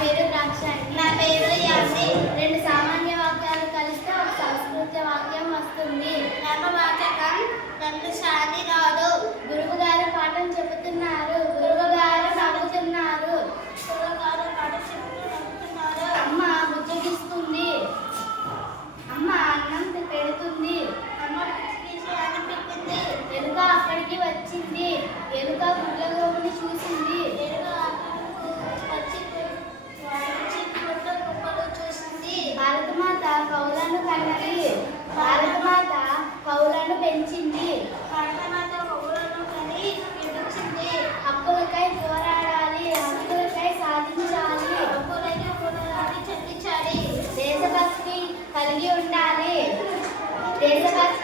పేరు ద్రాక్షాయణి. నా పేరు యాసి. రెండు సామాన్య వాక్యాలు కలిస్తే ఒక సంస్కృత వాక్యం వస్తుంది. నామవాచకం రెండు సాని రాదు. గురువు గారు పాఠం చెబుతున్నారు. గురువు గారు నవ్వుతున్నారు. గురువుగారు పాఠం చెబుతూ నవ్వుతున్నారు. అమ్మ బుజ్జగిస్తుంది. అమ్మ అన్నం పెడుతుంది. అమ్మ పిచ్చిగీసి అని పెట్టింది. ఎలుక అక్కడికి వచ్చింది. ఎలుక గుడ్లగూబని చూసింది. ఎలుక వచ్చి గుడ్ల కుప్పలు చూసింది. భారతమాత కౌలను కన్నది. భారతమాత కౌలను పెంచింది. భారతమాత కౌలను కని పెంచింది. హక్కులకై పోరాడాలి. హక్కులకై సాధించాలి. హక్కులకై పోరాడి చెల్లించాలి. దేశభక్తి కలిగి ఉండాలి. దేశభక్తి